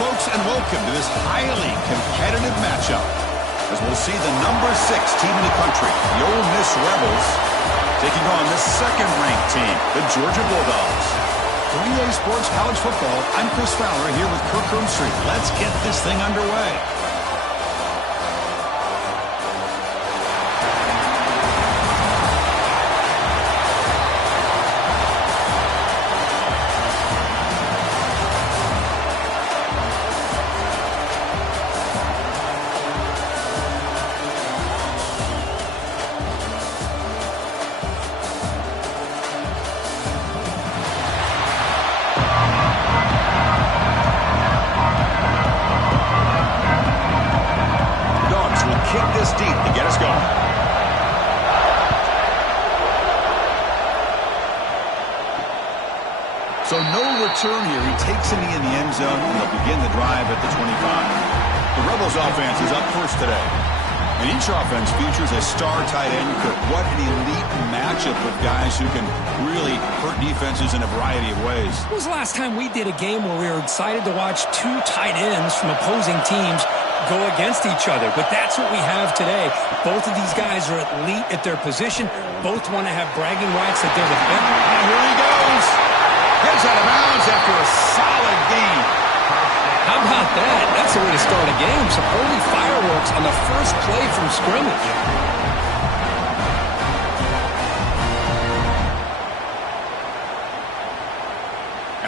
folks, and welcome to this highly competitive matchup as we'll see the number 6 team in the country, the Ole Miss Rebels, taking on the second-ranked team, the Georgia Bulldogs. 3A Sports College Football, I'm Chris Fowler here with Kirk Herbstreit. Let's get this thing underway. So no return here. He takes a knee in the end zone, and they'll begin the drive at the 25. The Rebels offense is up first today. And each offense features a star tight end. What an elite matchup with guys who can really hurt defenses in a variety of ways. When was the last time we did a game where we were excited to watch 2 tight ends from opposing teams go against each other? But that's what we have today. Both of these guys are elite at their position. Both want to have bragging rights that they're the best. And here he goes. Gets out of bounds after a solid gain. How about that? That's the way to start a game. Some early fireworks on the first play from scrimmage.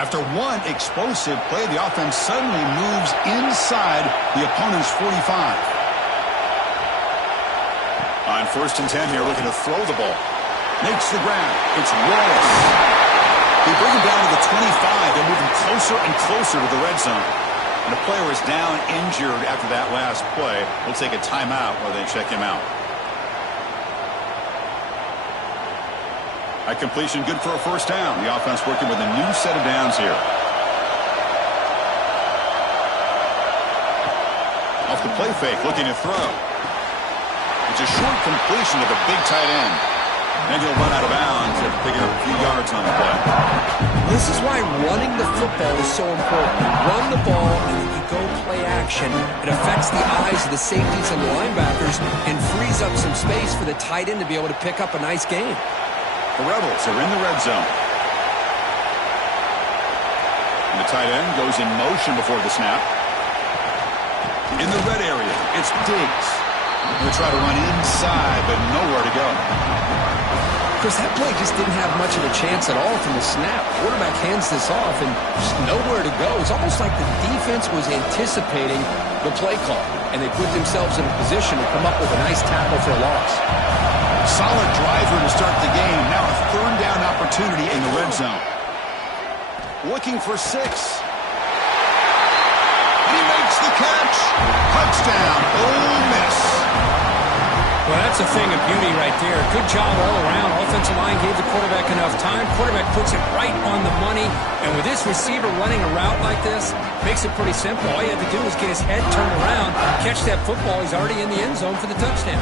After one explosive play, the offense suddenly moves inside the opponent's 45. On 1st and 10 here, looking to throw the ball. Makes the grab. It's Wallace. They bring him down to the 25. They're moving closer and closer to the red zone. And the player is down injured after that last play. We'll take a timeout while they check him out. At completion, good for a first down. The offense working with a new set of downs here. Off the play fake, looking to throw. It's a short completion to the big tight end. And he'll run out of bounds after picking up a few yards on the play. This is why running the football is so important. Run the ball and then you go play action. It affects the eyes of the safeties and the linebackers and frees up some space for the tight end to be able to pick up a nice gain. The Rebels are in the red zone. And the tight end goes in motion before the snap. In the red area, it's Diggs. They'll try to run inside, but nowhere to go. Chris, that play just didn't have much of a chance at all from the snap. Quarterback hands this off and just nowhere to go. It's almost like the defense was anticipating the play call, and they put themselves in a position to come up with a nice tackle for a loss. Solid driver to start the game. Now a 3rd down opportunity in the red zone. Looking for 6. He makes the catch. Touchdown, Ole Miss. Well, that's a thing of beauty right there. Good job all around. Offensive line gave the quarterback enough time. Quarterback puts it right on the money. And with this receiver running a route like this, makes it pretty simple. All you have to do is get his head turned around, catch that football. He's already in the end zone for the touchdown.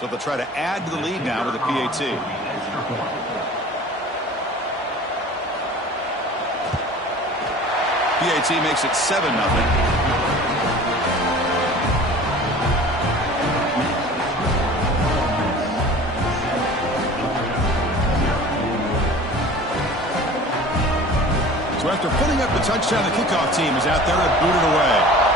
So they'll try to add to the lead now with a PAT. PAT makes it 7-0. So after putting up the touchdown, the kickoff team is out there to boot it away.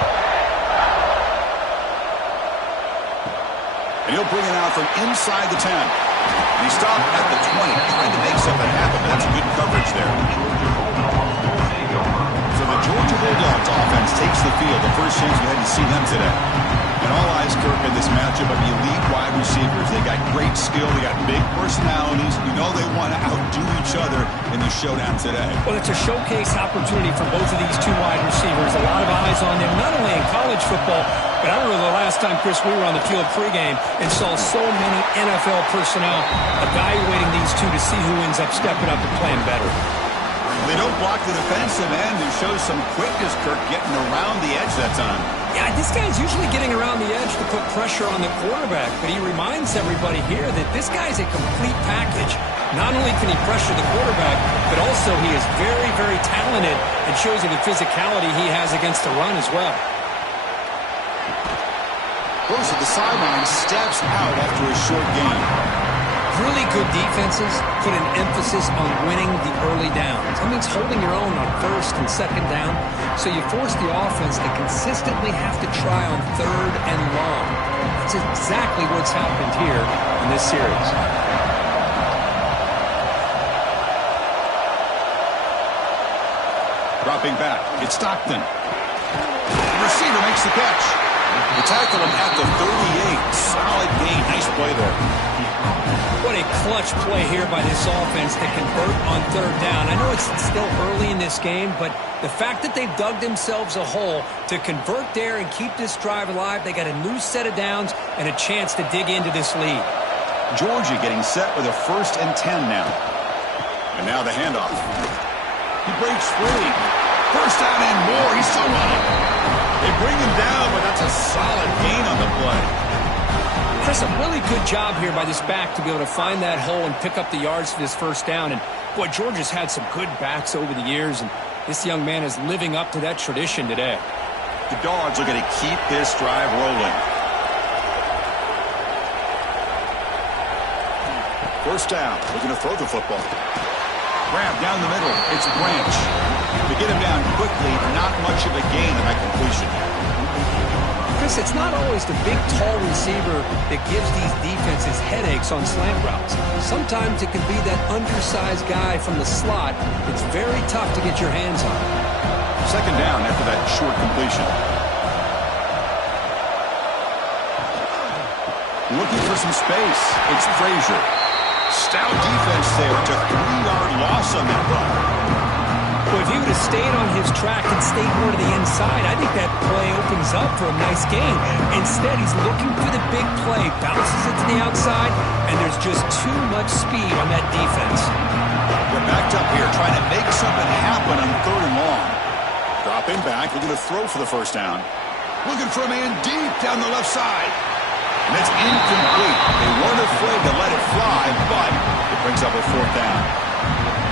And he'll bring it out from inside the 10. And he stopped at the 20, trying to make something happen. That's good coverage there. So the Georgia Bulldogs offense takes the field. The first chance we had to see them today. And all eyes, Kirk, in this matchup of elite wide receivers. They got great skill. They got big personalities. You know they want to outdo each other in the showdown today. Well, it's a showcase opportunity for both of these 2 wide receivers. A lot of eyes on them, not only in college football, but I remember the last time, Chris, we were on the field pregame and saw so many NFL personnel evaluating these 2 to see who ends up stepping up and playing better. They don't block the defensive end, who shows some quickness, Kirk, getting around the edge that time. Yeah, this guy's usually getting around the edge to put pressure on the quarterback, but he reminds everybody here that this guy's a complete package. Not only can he pressure the quarterback, but also he is very, very talented and shows you the physicality he has against the run as well. Goes to the sideline, steps out after a short gain. Really good defenses put an emphasis on winning the early downs. That means holding your own on first and second down, so you force the offense to consistently have to try on third and long. That's exactly what's happened here in this series. Dropping back, it's Stockton. The receiver makes the catch. They tackle him at the 38. Solid gain. Nice play there. What a clutch play here by this offense to convert on third down. I know it's still early in this game, but the fact that they've dug themselves a hole to convert there and keep this drive alive, they got a new set of downs and a chance to dig into this lead. Georgia getting set with a 1st and 10 now. And now the handoff. He breaks free. 1st down and more. He's still running. They bring him down, but that's a solid gain on the play. Chris, a really good job here by this back to be able to find that hole and pick up the yards for this 1st down. And, boy, Georgia's had some good backs over the years, and this young man is living up to that tradition today. The Dogs are going to keep this drive rolling. 1st down. They're going to throw the football. Grab down the middle. It's Branch. To get him down quickly, not much of a gain on that completion. Chris, it's not always the big, tall receiver that gives these defenses headaches on slant routes. Sometimes it can be that undersized guy from the slot. It's very tough to get your hands on. 2nd down after that short completion. Looking for some space. It's Frazier. Stout defense there. Took a 3-yard loss on that run. Well, if he would have stayed on his track and stayed more to the inside, I think that play opens up for a nice gain. Instead, he's looking for the big play, bounces it to the outside, and there's just too much speed on that defense. We're backed up here trying to make something happen on 3rd and long. Dropping back, they're going to throw for the 1st down. Looking for a man deep down the left side. And it's incomplete. They weren't afraid to let it fly, but it brings up a 4th down.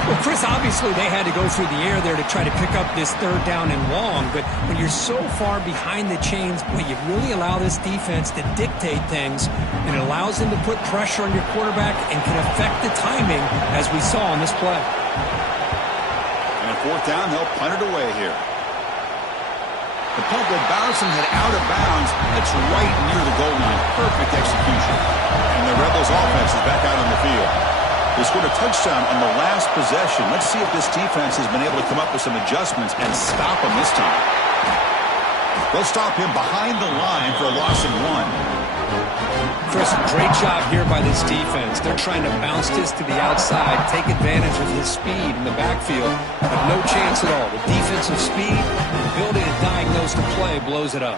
Well, Chris, obviously they had to go through the air there to try to pick up this 3rd down and long, but when you're so far behind the chains, boy, you really allow this defense to dictate things, and it allows them to put pressure on your quarterback and can affect the timing, as we saw on this play. And a 4th down, they'll punt it away here. The punt will bounce and head out of bounds. It's right near the goal line. Perfect execution. And the Rebels offense is back out on the field. They scored a touchdown on the last possession. Let's see if this defense has been able to come up with some adjustments and stop him this time. They'll stop him behind the line for a loss of 1. Chris, great job here by this defense. They're trying to bounce this to the outside, take advantage of his speed in the backfield, but no chance at all. The defensive speed, the ability to diagnose the play blows it up.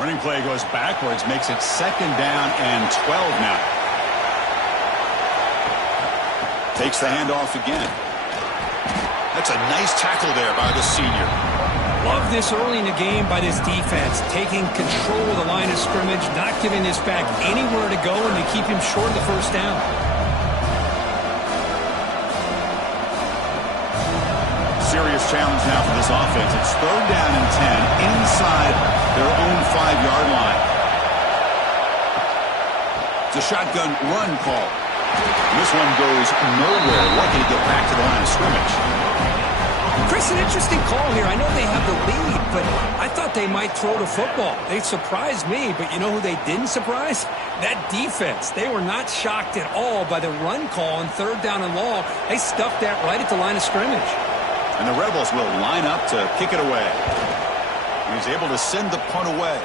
Running play goes backwards, makes it 2nd down and 12 now. Takes the handoff again. That's a nice tackle there by the senior. Love this early in the game by this defense, taking control of the line of scrimmage, not giving this back anywhere to go, and to keep him short of the 1st down. Serious challenge now for this offense. It's 3rd down and 10 inside their own 5-yard line. It's a shotgun run call. This one goes nowhere. Lucky to get back to the line of scrimmage. Chris, an interesting call here. I know they have the lead, but I thought they might throw the football. They surprised me, but you know who they didn't surprise? That defense. They were not shocked at all by the run call on 3rd down and long. They stuffed that right at the line of scrimmage. And the Rebels will line up to kick it away. He's able to send the punt away.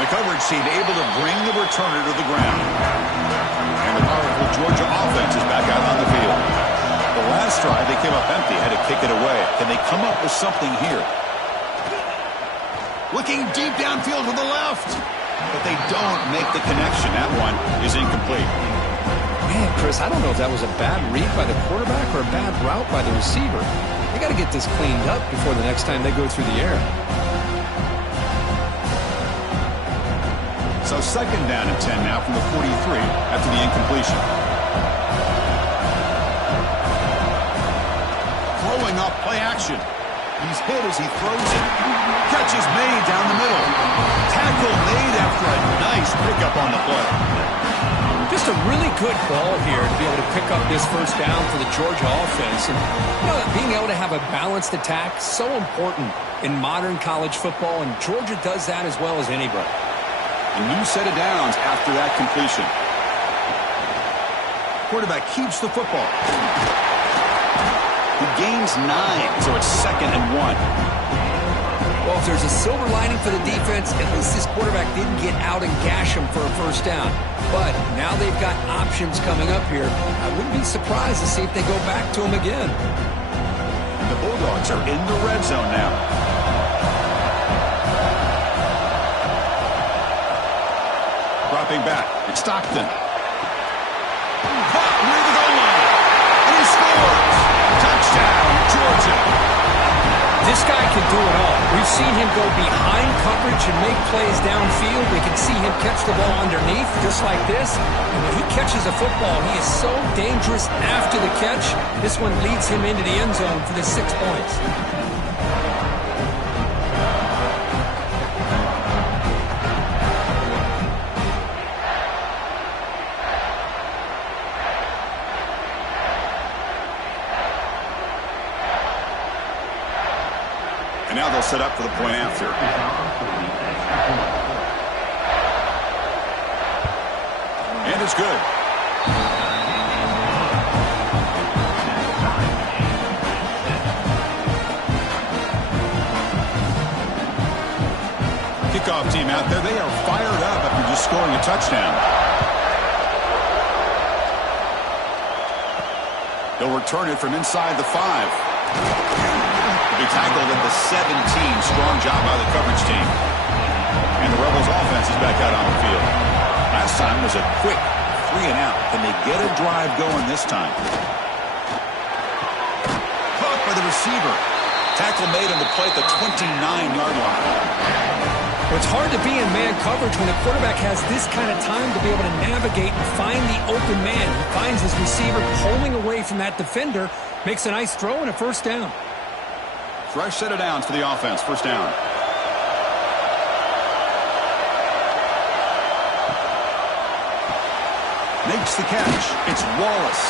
The coverage team able to bring the returner to the ground. And the powerful Georgia offense is back out on the field. The last drive, they came up empty, had to kick it away. Can they come up with something here? Looking deep downfield to the left. But they don't make the connection. That one is incomplete. Man, Chris, I don't know if that was a bad read by the quarterback or a bad route by the receiver. They got to get this cleaned up before the next time they go through the air. So second down and 10 now from the 43 after the incompletion. Throwing up, play action. He's hit as he throws it. Catch is made down the middle. Tackle made after a nice pickup on the play. Just a really good ball here to be able to pick up this first down for the Georgia offense. And being able to have a balanced attack, so important in modern college football, and Georgia does that as well as anybody. A new set of downs after that completion. Quarterback keeps the football. He gains 9, so it's 2nd and 1. Well, if there's a silver lining for the defense, at least this quarterback didn't get out and gash him for a first down. But now they've got options coming up here. I wouldn't be surprised to see if they go back to him again. And the Bulldogs are in the red zone now. Dropping back, it's Stockton. Caught near the goal line. And he scores. Touchdown, Georgia. This guy can do it all. We've seen him go behind coverage and make plays downfield. We can see him catch the ball underneath, just like this. And when he catches a football, he is so dangerous after the catch. This one leads him into the end zone for the 6 points. And now they'll set up for the point after. And it's good. Kickoff team out there. They are fired up after just scoring a touchdown. They'll return it from inside the 5. He tackled at the 17. Strong job by the coverage team. And the Rebels offense is back out on the field. Last time was a quick 3 and out. Can they get a drive going this time? Caught by the receiver. Tackle made on the play at the 29-yard line. Well, it's hard to be in man coverage when a quarterback has this kind of time to be able to navigate and find the open man. He finds his receiver pulling away from that defender, makes a nice throw and a first down. Fresh set of downs for the offense. First down. Makes the catch. It's Wallace.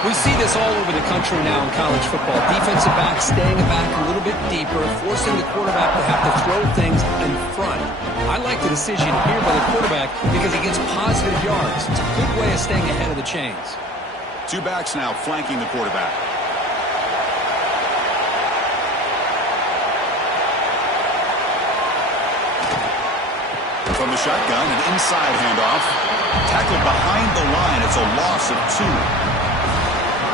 We see this all over the country now in college football. Defensive backs staying back a little bit deeper, forcing the quarterback to have to throw things in front. I like the decision here by the quarterback because he gets positive yards. It's a good way of staying ahead of the chains. 2 backs now flanking the quarterback. From the shotgun, an inside handoff. Tackled behind the line. It's a loss of 2.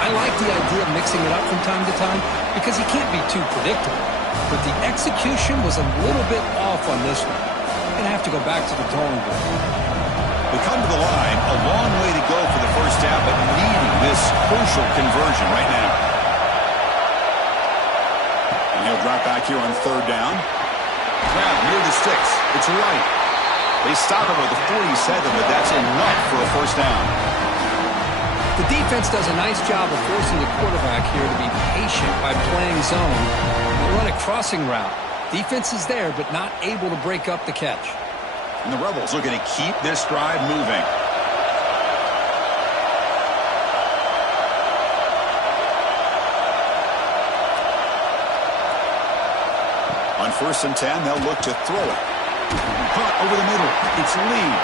I like the idea of mixing it up from time to time because he can't be too predictable. But the execution was a little bit off on this one. Going to have to go back to the drawing board. They come to the line. A long way to go for the first down, but needing this crucial conversion right now. And he'll drop back here on 3rd down. Crowd near the sticks. It's right. They stop him at the 47, but that's enough for a first down. The defense does a nice job of forcing the quarterback here to be patient by playing zone. They run a crossing route. Defense is there, but not able to break up the catch. And the Rebels looking to keep this drive moving. On 1st and 10, they'll look to throw it. Caught over the middle. It's Lee.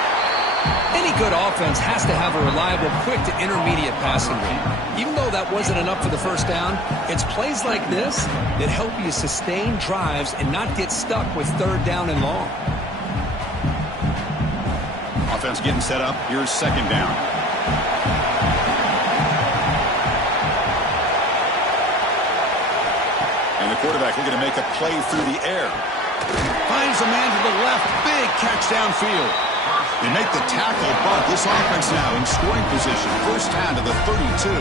Any good offense has to have a reliable, quick to intermediate passing game. Even though that wasn't enough for the first down, it's plays like this that help you sustain drives and not get stuck with 3rd down and long. Offense getting set up. Here's 2nd down. And the quarterback looking to make a play through the air. Finds a man to the left. Big catch downfield. They make the tackle, but this offense now in scoring position. First down to the 32.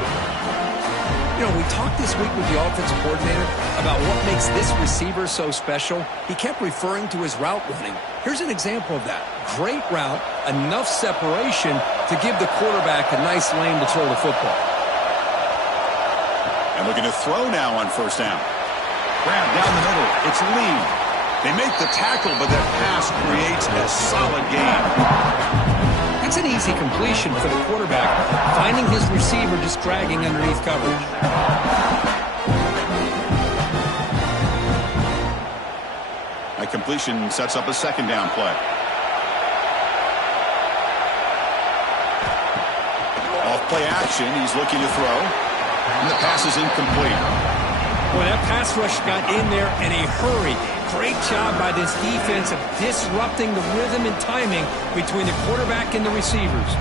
You know, we talked this week with the offensive coordinator about what makes this receiver so special. He kept referring to his route running. Here's an example of that. Great route, enough separation to give the quarterback a nice lane to throw the football. And looking to throw now on first down. Grab down the middle. It's Lee. They make the tackle, but that pass creates a solid gain. That's an easy completion for the quarterback, finding his receiver just dragging underneath coverage. That completion sets up a second down play. Off play action, he's looking to throw. And the pass is incomplete. Boy, that pass rush got in there in a hurry. Great job by this defense of disrupting the rhythm and timing between the quarterback and the receivers.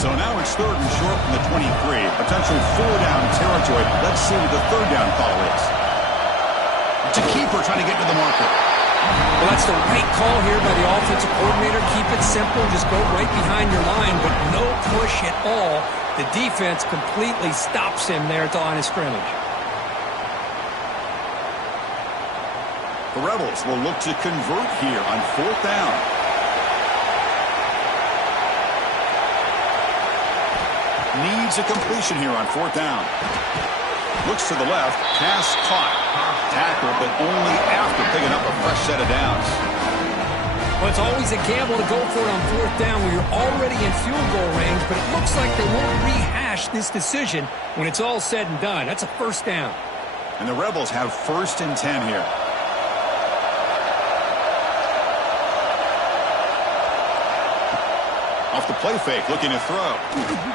So now it's third and short from the 23. Potential four-down territory. Let's see what the third down call is. It's a keeper trying to get to the marker. Well, that's the right call here by the offensive coordinator. Keep it simple. Just go right behind your line, but no push at all. The defense completely stops him there at the line of scrimmage. The Rebels will look to convert here on fourth down. Needs a completion here on fourth down. Looks to the left. Pass caught. Tackle, but only after picking up a fresh set of downs. Well, it's always a gamble to go for it on fourth down when you're already in field goal range, but it looks like they won't rehash this decision when it's all said and done. That's a first down. And the Rebels have first and 10 here. Off the play fake, looking to throw.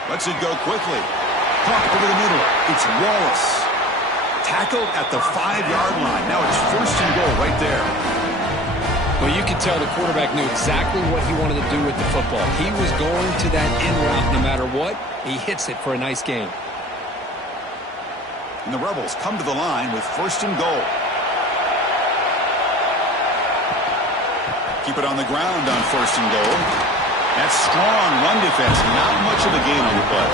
Lets it go quickly. Caught over the middle. It's Wallace. Tackled at the 5-yard line. Now it's first and goal right there. Well, you can tell the quarterback knew exactly what he wanted to do with the football. He was going to that in route no matter what. He hits it for a nice gain. And the Rebels come to the line with first and goal. Keep it on the ground on first and goal. That's strong run defense. Not much of a gain on the play.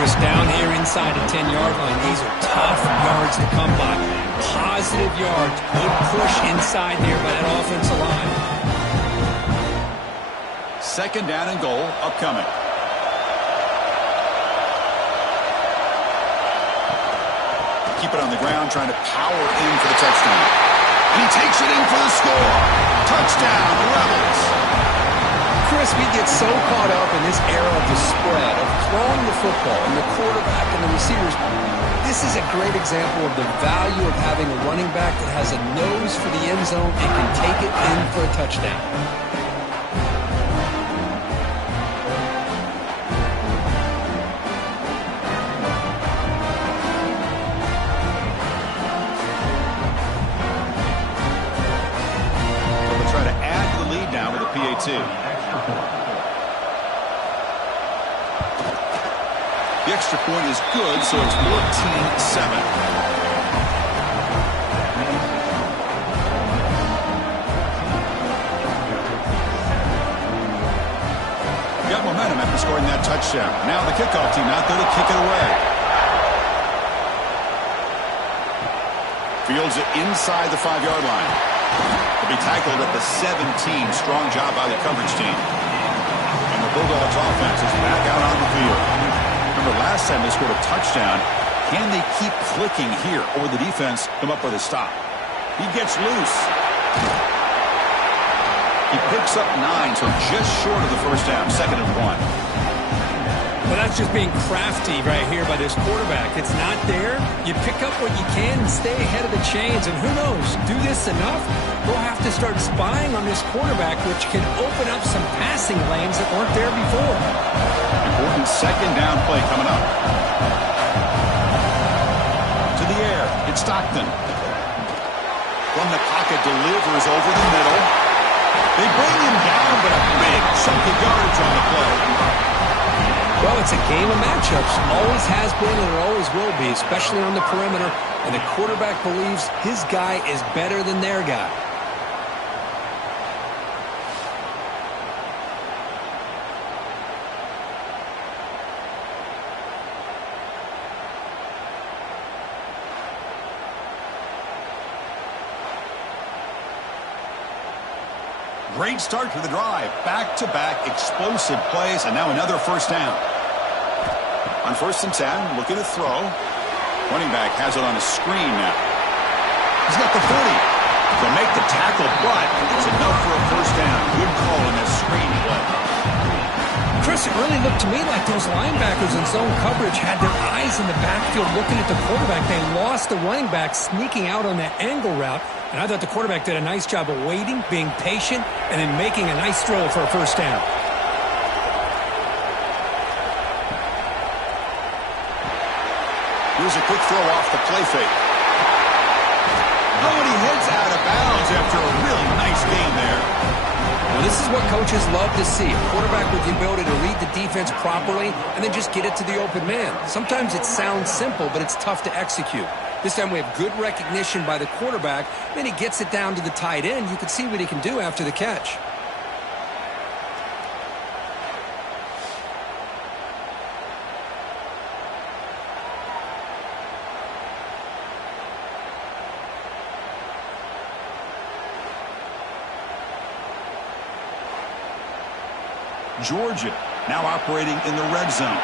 Chris, down here inside the 10-yard line, these are tough yards to come by. Positive yards. Good push inside there by that offensive line. Second down and goal upcoming. Keep it on the ground, trying to power in for the touchdown. And he takes it in for the score. Touchdown, Rebels. Chris, we get so caught up in this era of the spread, of throwing the football and the quarterback and the receivers. This is a great example of the value of having a running back that has a nose for the end zone and can take it in for a touchdown. So we'll try to add to the lead now with a PAT. The extra point is good, so it's 14-7. Got momentum after scoring that touchdown. Now the kickoff team out there to kick it away. Fields it inside the 5-yard line. He'll be tackled at the 17. Strong job by the coverage team. And the Bulldogs offense is back out on the field. Remember last time they scored a touchdown. Can they keep clicking here, or the defense come up with a stop? He gets loose. He picks up 9, so just short of the first down, second and 1. Well, that's just being crafty right here by this quarterback. It's not there. You pick up what you can and stay ahead of the chains. And who knows, do this enough, we'll have to start spying on this quarterback, which can open up some passing lanes that weren't there before. Important second down play coming up. To the air, it's Stockton. From the pocket, delivers over the middle. They bring him down, but a big chunk of yardage on the play. Well, it's a game of matchups. Always has been and it always will be, especially on the perimeter. And the quarterback believes his guy is better than their guy. Great start to the drive. Back-to-back explosive plays, and now another first down. On 1st and 10, looking to throw. Running back has it on a screen now. He's got the 40. They'll make the tackle, but it's enough for a first down. Good call on that screen play. Chris, it really looked to me like those linebackers in zone coverage had their eyes in the backfield looking at the quarterback. They lost the running back sneaking out on that angle route, and I thought the quarterback did a nice job of waiting, being patient, and then making a nice throw for a first down. Here's a quick throw off the play fake. Oh, and he heads out of bounds after a really nice game there. Well, this is what coaches love to see. A quarterback with the ability to read the defense properly and then just get it to the open man. Sometimes it sounds simple, but it's tough to execute. This time we have good recognition by the quarterback. Then he gets it down to the tight end. You can see what he can do after the catch. Georgia now operating in the red zone.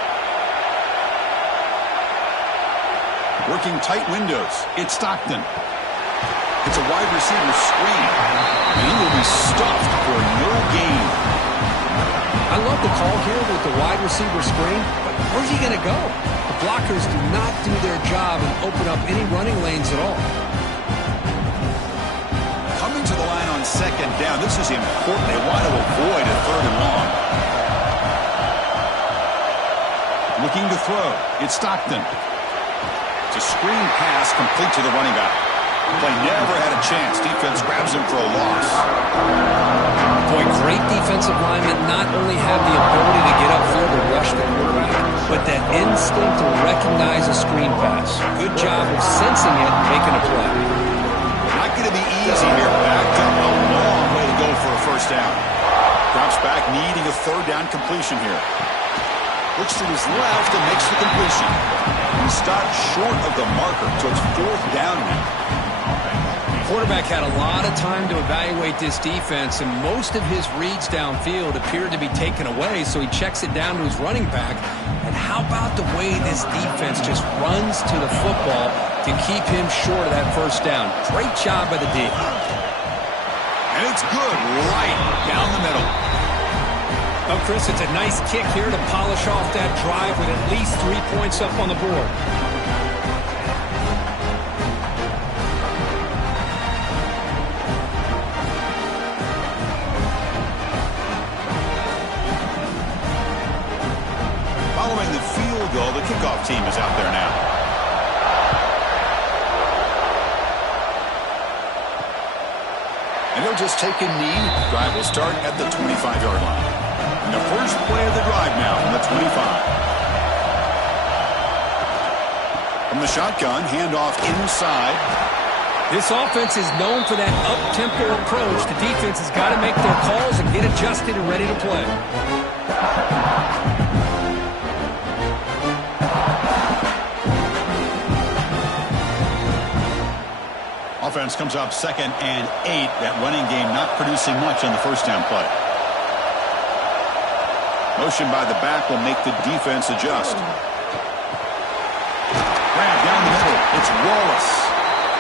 Working tight windows. It's Stockton. It's a wide receiver screen. And he will be stuffed for no gain. I love the call here with the wide receiver screen, but where's he going to go? The blockers do not do their job and open up any running lanes at all. Coming to the line on 2nd down. This is important. They want to avoid a 3rd and long. Looking to throw. It's Stockton. It's a screen pass complete to the running back. Play never had a chance. Defense grabs him for a loss. Boy, great defensive linemen not only have the ability to get upfield and rush the quarterback, but that instinct to recognize a screen pass. Good job of sensing it and making a play. Not going to be easy here. Backed up a long way to go for a first down. Drops back, needing a 3rd down completion here. Looks to his left and makes the completion. He stopped short of the marker, so it's 4th down now. Quarterback had a lot of time to evaluate this defense, and most of his reads downfield appeared to be taken away, so he checks it down to his running back. And how about the way this defense just runs to the football to keep him short of that first down? Great job by the D. And it's good right down the middle. Oh, Chris, it's a nice kick here to polish off that drive with at least 3 points up on the board. Following the field goal, the kickoff team is out there now. And they'll just take a knee. The drive will start at the 25-yard line. And the first play of the drive now from the 25. From the shotgun, handoff inside. This offense is known for that up-tempo approach. The defense has got to make their calls and get adjusted and ready to play. Offense comes up 2nd and 8. That running game not producing much on the first down play. Motion by the back will make the defense adjust. Grab down the middle. It's Wallace.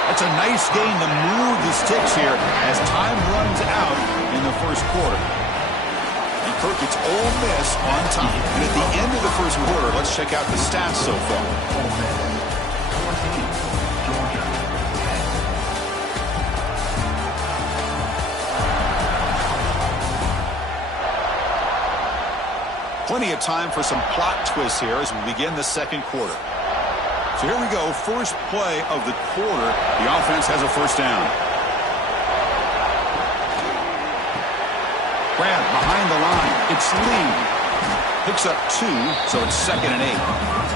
That's a nice gain to move the sticks here as time runs out in the first quarter. And Kirk, it's Ole Miss on top. And at the end of the first quarter, let's check out the stats so far. Plenty of time for some plot twists here as we begin the second quarter. So here we go, first play of the quarter. The offense has a first down. Grab behind the line. It's Lee. Picks up 2, so it's 2nd and 8.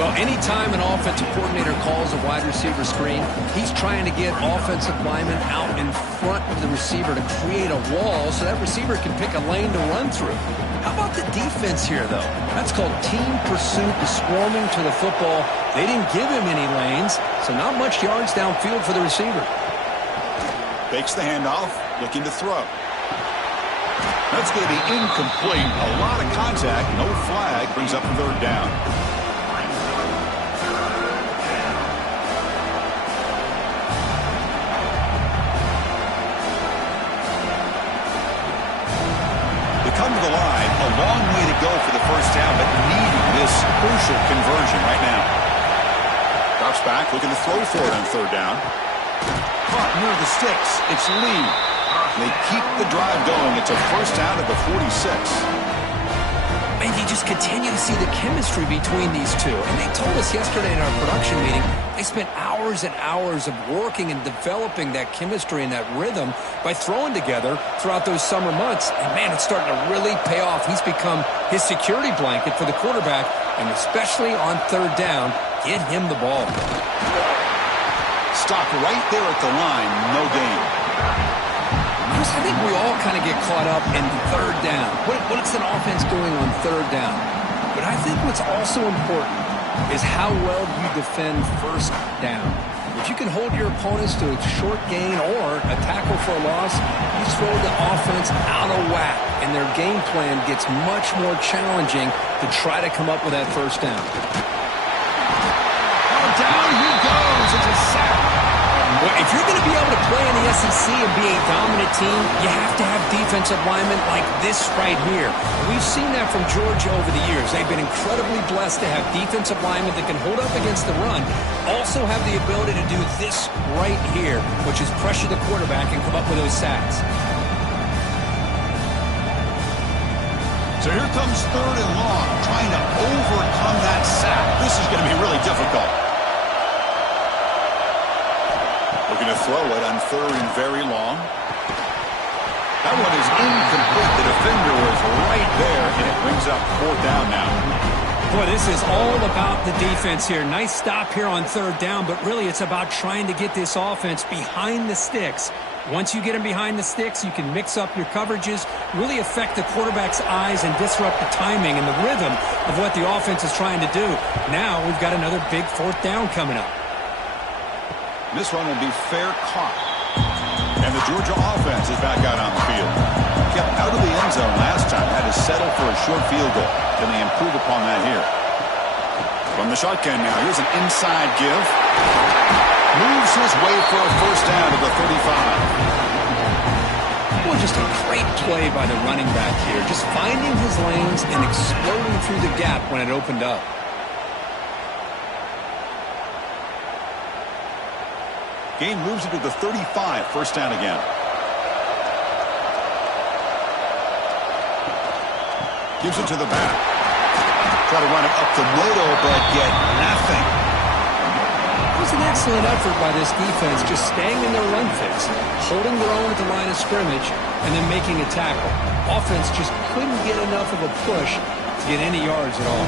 Well, anytime an offensive coordinator calls a wide receiver screen, he's trying to get offensive linemen out in front of the receiver to create a wall so that receiver can pick a lane to run through. How about the defense here, though? That's called team pursuit and swarming to the football. They didn't give him any lanes, so not much yards downfield for the receiver. Fakes the handoff, looking to throw. That's going to be incomplete. A lot of contact. No flag. Brings up third down. They come to the line. A long way to go for the first down, but needing this crucial conversion right now. Drops back, looking to throw for it on third down. Caught near the sticks. It's Lee. They keep the drive going. It's a first down at the 46. And you just continue to see the chemistry between these two. And they told us yesterday in our production meeting, they spent hours and hours of working and developing that chemistry and that rhythm by throwing together throughout those summer months. And, man, it's starting to really pay off. He's become his security blanket for the quarterback, and especially on third down, get him the ball. Stopped right there at the line. No gain. I think we all kind of get caught up in third down. What's an offense doing on third down? But I think what's also important is how well you defend first down. If you can hold your opponents to a short gain or a tackle for a loss, you throw the offense out of whack, and their game plan gets much more challenging to try to come up with that first down. Oh, down he goes. It's a sack. Well, if you're going to be able to play in the SEC and be a dominant team, you have to have defensive linemen like this right here. We've seen that from Georgia over the years. They've been incredibly blessed to have defensive linemen that can hold up against the run, also have the ability to do this right here, which is pressure the quarterback and come up with those sacks. So here comes third and long, trying to overcome that sack. This is going to be really difficult. Looking to throw it on third and very long. That one is incomplete. The defender was right there, and it brings up fourth down now. Boy, this is all about the defense here. Nice stop here on third down, but really it's about trying to get this offense behind the sticks. Once you get them behind the sticks, you can mix up your coverages, really affect the quarterback's eyes and disrupt the timing and the rhythm of what the offense is trying to do. Now we've got another big fourth down coming up. This one will be fair caught. And the Georgia offense is back out on the field. Kept out of the end zone last time. Had to settle for a short field goal. Can they improve upon that here? From the shotgun now. Here's an inside give. Moves his way for a first down to the 35. Well, just a great play by the running back here. Just finding his lanes and exploding through the gap when it opened up. Gain moves it to the 35. First down again. Gives it to the back. Try to run it up the middle, but get nothing. It was an excellent effort by this defense, just staying in their run fix, holding their own at the line of scrimmage, and then making a tackle. Offense just couldn't get enough of a push to get any yards at all.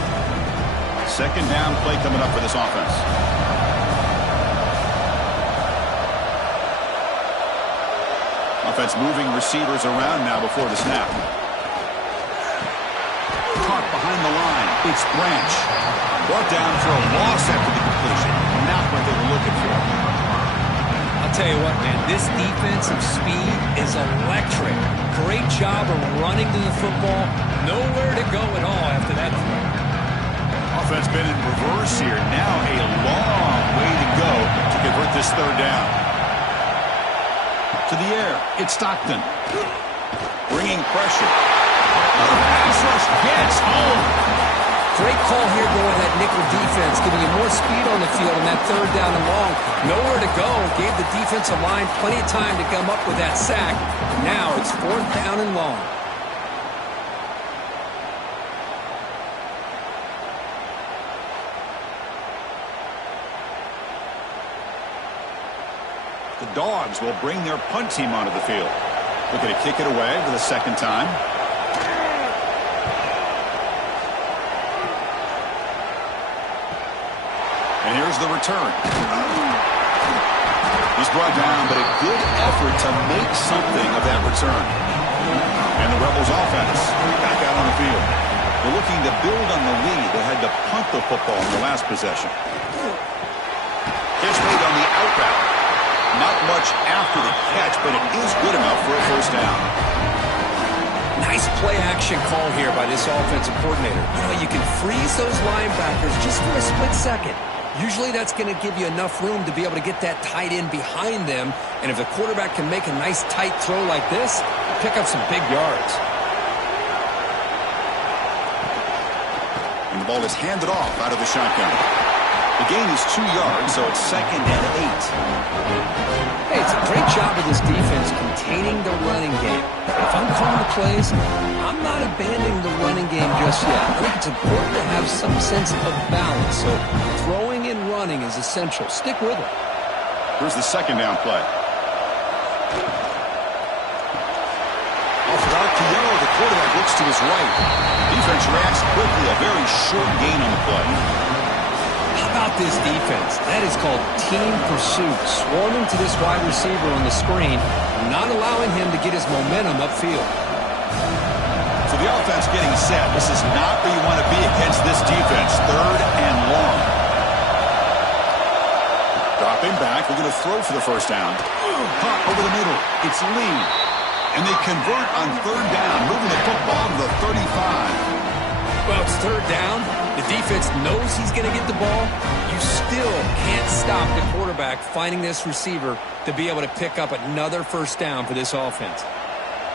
Second down play coming up for this offense. Offense moving receivers around now before the snap. Caught behind the line. It's Branch. Brought down for a loss after the completion. Not what they were looking for. I'll tell you what, man, this defensive speed is electric. Great job of running to the football. Nowhere to go at all after that throw. Offense been in reverse here. Now a long way to go to convert this third down. To the air, it's Stockton. Bringing pressure. The pass rush gets home. Great call here going that nickel defense, giving him more speed on the field on that third down and long. Nowhere to go. Gave the defensive line plenty of time to come up with that sack. Now it's fourth down and long. The Dogs will bring their punt team onto the field. Looking to kick it away for the second time. And here's the return. He's brought down, but a good effort to make something of that return. And the Rebels offense back out on the field. They're looking to build on the lead. They had to punt the football in the last possession. Catch made on the out route. Not much after the catch, but it is good enough for a first down. Nice play action call here by this offensive coordinator. You know, you can freeze those linebackers just for a split second. Usually that's going to give you enough room to be able to get that tight end behind them. And if the quarterback can make a nice tight throw like this, pick up some big yards. And the ball is handed off out of the shotgun. The gain is 2 yards, so it's 2nd and 8. Hey, it's a great job of this defense containing the running game. If I'm calling the plays, I'm not abandoning the running game just yet. I think it's important to have some sense of balance. So throwing and running is essential. Stick with it. Here's the 2nd down play. Off route to Yo, the quarterback looks to his right. Defense reacts quickly, a very short gain on the play. How about this defense? That is called team pursuit. Swarming to this wide receiver on the screen, not allowing him to get his momentum upfield. So the offense getting set. This is not where you want to be against this defense. 3rd and long. Dropping back. We're going to throw for the 1st down. Caught over the middle. It's Lee. And they convert on 3rd down, moving the football to the 35. Well, it's 3rd down. The defense knows he's going to get the ball. You still can't stop the quarterback finding this receiver to be able to pick up another 1st down for this offense.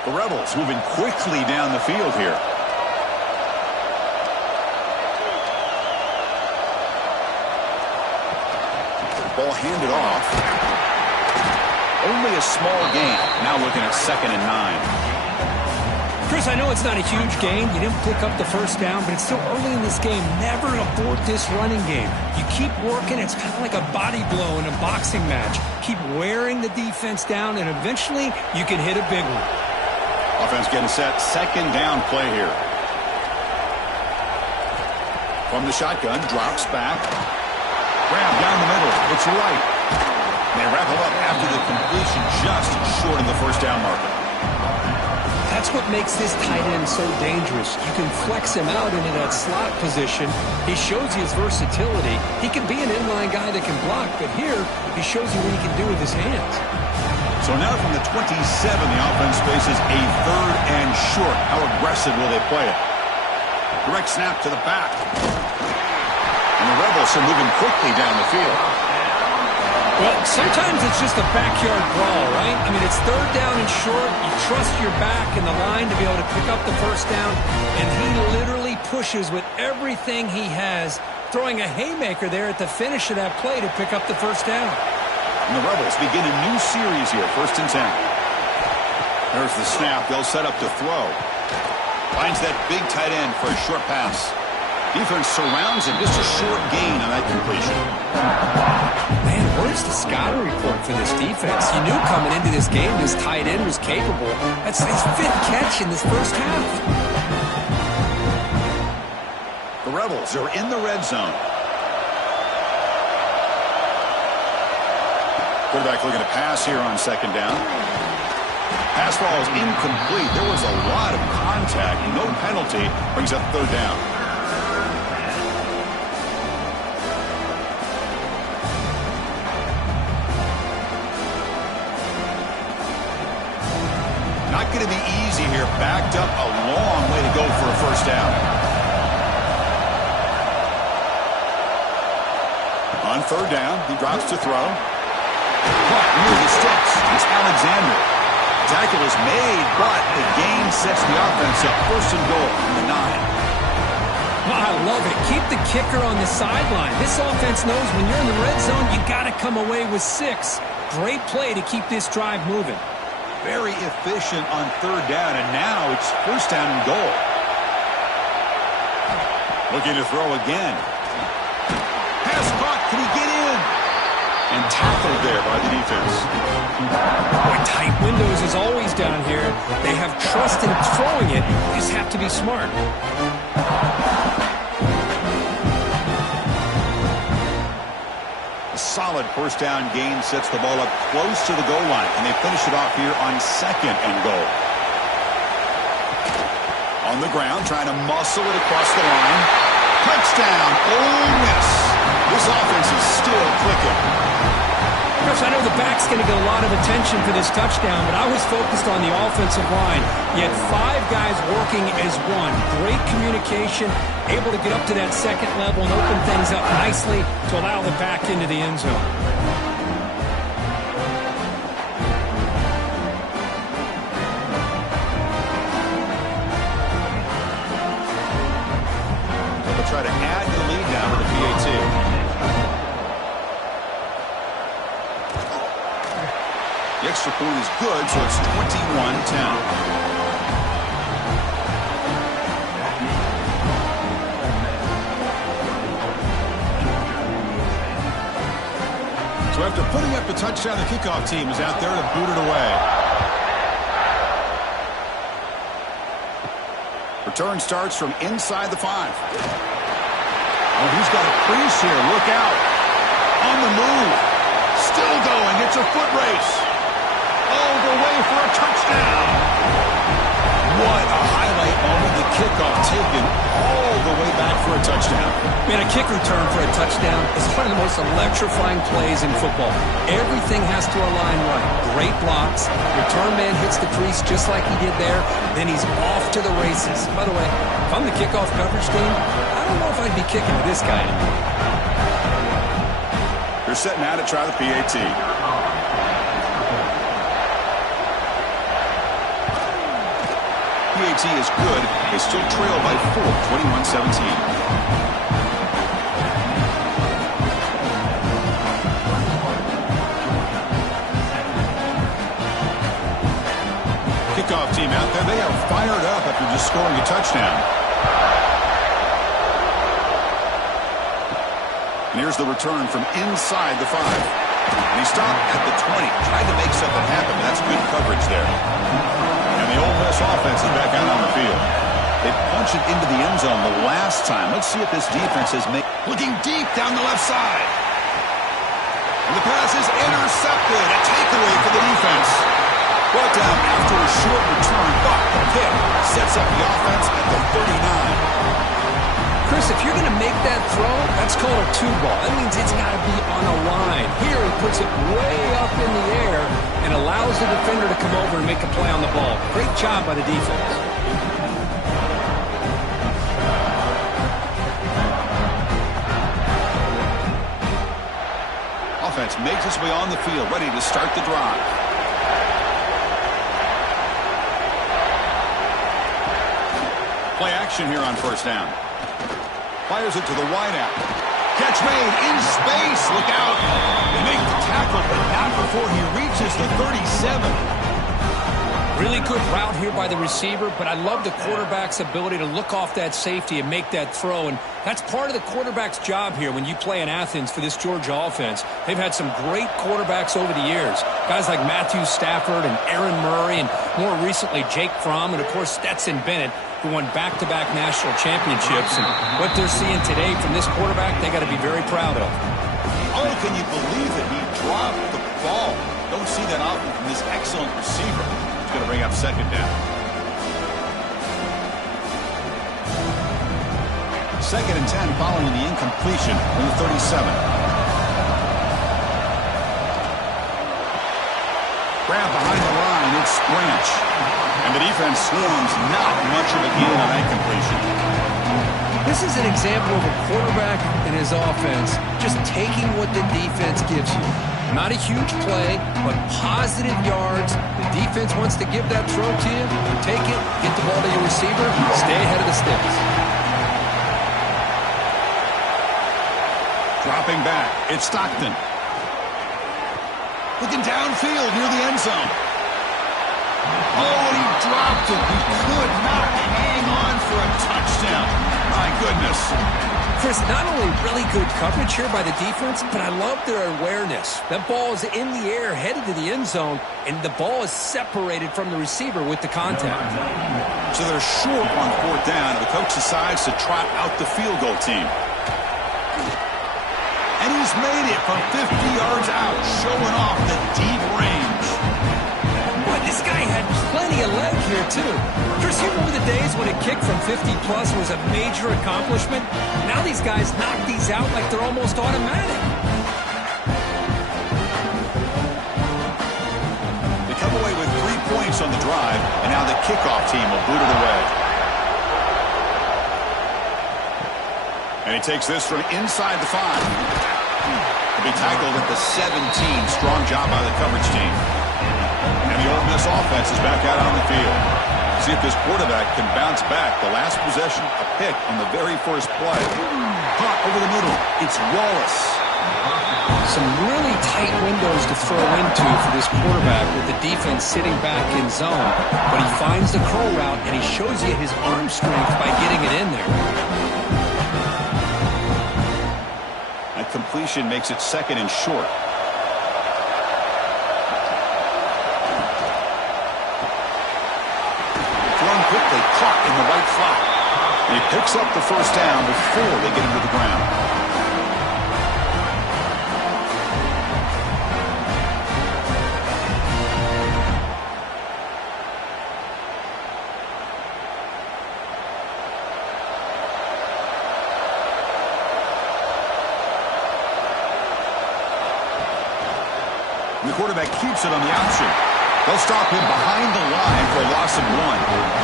The Rebels moving quickly down the field here. Ball handed off. Only a small gain. Now looking at 2nd and 9. Chris, I know it's not a huge gain. You didn't pick up the 1st down, but it's still early in this game. Never abort this running game. You keep working. It's kind of like a body blow in a boxing match. Keep wearing the defense down, and eventually you can hit a big one. Offense getting set. 2nd down play here. From the shotgun, drops back. Grab down the middle. It's right. They wrap it up after the completion, just short of the 1st down marker. That's what makes this tight end so dangerous. You can flex him out into that slot position. He shows you his versatility. He can be an inline guy that can block, but here he shows you what he can do with his hands. So now from the 27, the offense faces a 3rd and short. How aggressive will they play it? Direct snap to the back. And the Rebels are moving quickly down the field. Well, sometimes it's just a backyard brawl, right? I mean, it's 3rd down and short. You trust your back and the line to be able to pick up the 1st down, and he literally pushes with everything he has, throwing a haymaker there at the finish of that play to pick up the 1st down. And the Rebels begin a new series here, 1st and 10. There's the snap. They'll set up to throw. Finds that big tight end for a short pass. Defense surrounds him. Just a short gain on that completion. Man, where's the scouting report for this defense? You knew coming into this game this tight end was capable. That's his 5th catch in this 1st half. The Rebels are in the red zone. Quarterback looking to pass here on 2nd down. Pass ball is incomplete. There was a lot of contact. No penalty. Brings up 3rd down. Not going to be easy here. Backed up a long way to go for a 1st down. On 3rd down, he drops to throw. Caught near the sticks. It's Alexander. Tackle is made, but the gain sets the offense up 1st and goal from the 9. Well, I love it. Keep the kicker on the sideline. This offense knows when you're in the red zone, you got to come away with 6. Great play to keep this drive moving. Very efficient on 3rd down, and now it's 1st down and goal. Looking to throw again. Pass caught. Can he get in? And tackled there by the defense. Boy, tight windows as always down here. They have trust in throwing it. They just have to be smart. Solid 1st down gain sets the ball up close to the goal line, and they finish it off here on 2nd and goal. On the ground, trying to muscle it across the line. Touchdown, Ole Miss. This offense is still clicking. Chris, I know the back's going to get a lot of attention for this touchdown, but I was focused on the offensive line. You had 5 guys working as one. Great communication, able to get up to that second level and open things up nicely to allow the back into the end zone. They'll try to add the lead now to the PAT. The extra point is good, so it's 21-10. So after putting up the touchdown, the kickoff team is out there to boot it away. Return starts from inside the 5. Oh, he's got a crease here. Look out. On the move. Still going. It's a foot race. All the way for a touchdown. What a highlight moment. The kickoff taken all the way back for a touchdown. Man, a kick return for a touchdown is one of the most electrifying plays in football. Everything has to align right. Great blocks. Return man hits the crease just like he did there. Then he's off to the races. By the way, if I'm the kickoff coverage team, I don't know if I'd be kicking to this guy anymore. They're setting out to try the PAT. PAT is good. They still trail by 4, 21-17. Kickoff team out there. They are fired up after just scoring a touchdown. And here's the return from inside the 5. And he stopped at the 20. Tried to make something happen. That's good coverage there. And the Ole Miss offense is back out on the field. They punched it into the end zone the last time. Let's see if this defense has made... Looking deep down the left side. And the pass is intercepted. A takeaway for the defense. Brought down after a short return, but the pick sets up the offense at the 39. Chris, if you're going to make that throw, that's called a 2-ball. That means it's got to be on a line. Here he puts it way up in the air and allows the defender to come over and make a play on the ball. Great job by the defense. Offense makes its way on the field, ready to start the drive. Play action here on first down. Fires it to the wideout. Catch made in space. Look out. They make the tackle, but not before he reaches the 37. Really good route here by the receiver, but I love the quarterback's ability to look off that safety and make that throw. And that's part of the quarterback's job here when you play in Athens for this Georgia offense. They've had some great quarterbacks over the years. Guys like Matthew Stafford and Aaron Murray and more recently Jake Fromm and, of course, Stetson Bennett, who won back-to-back national championships. And what they're seeing today from this quarterback, they got to be very proud of. Oh, can you believe it? He dropped the ball. Don't see that often from this excellent receiver. He's going to bring up second down. Second and 10 following the incompletion from the 37. Grab behind the line, it's Branch. And the defense swarms, not much of a gain on that completion. This is an example of a quarterback and his offense just taking what the defense gives you. Not a huge play, but positive yards. The defense wants to give that throw to you. You take it, get the ball to your receiver, stay ahead of the sticks. Dropping back, it's Stockton. Looking downfield near the end zone. Oh, and he dropped it. He could not hang on for a touchdown. My goodness. Chris, not only really good coverage here by the defense, but I love their awareness. That ball is in the air, headed to the end zone, and the ball is separated from the receiver with the contact. So they're short on fourth down, and the coach decides to trot out the field goal team. And he's made it from 50 yards out, showing off the deep range. Boy, this guy had plenty of leg here, too. Chris, you remember the days when a kick from 50-plus was a major accomplishment? Now these guys knock these out like they're almost automatic. points on the drive, and now the kickoff team will boot it away. And he takes this from inside the 5. He'll be tackled at the 17. Strong job by the coverage team. And the Ole Miss offense is back out on the field. See if this quarterback can bounce back. The last possession, a pick on the very first play. Hot over the middle. It's Wallace. Some really tight windows to throw into for this quarterback with the defense sitting back in zone. But he finds the curl route, and he shows you his arm strength by getting it in there. That completion makes it 2nd and short. Quickly caught in the right flat. And he picks up the first down before they get him to the ground. And the quarterback keeps it on the option. They'll stop him behind the line for a loss of 1.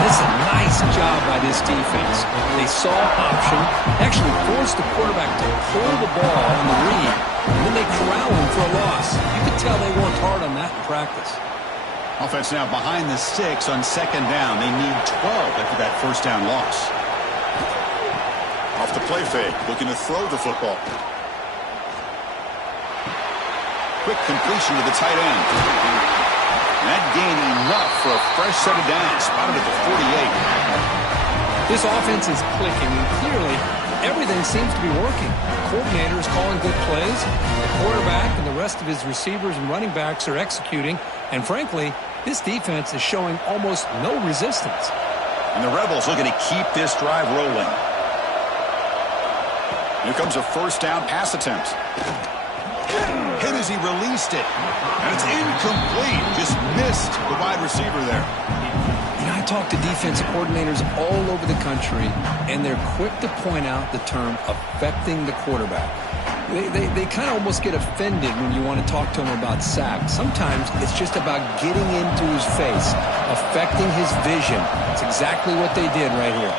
This is a nice job by this defense. They saw option, actually forced the quarterback to pull the ball on the read, and then they corral him for a loss. You could tell they worked hard on that in practice. Offense now behind the 6 on 2nd down. They need 12 after that first down loss. Off the play fake, looking to throw the football. Quick completion to the tight end. And that gain enough for a fresh set of downs. Spotted at the 48. This offense is clicking, and clearly everything seems to be working. The coordinator is calling good plays. The quarterback and the rest of his receivers and running backs are executing. And frankly, this defense is showing almost no resistance. And the Rebels looking to keep this drive rolling. Here comes a first down pass attempt. Hit as he released it. And it's incomplete. Just missed the wide receiver there. You know, I talk to defensive coordinators all over the country, and they're quick to point out the term affecting the quarterback. They kind of almost get offended when you want to talk to them about sacks. Sometimes it's just about getting into his face, affecting his vision. It's exactly what they did right here.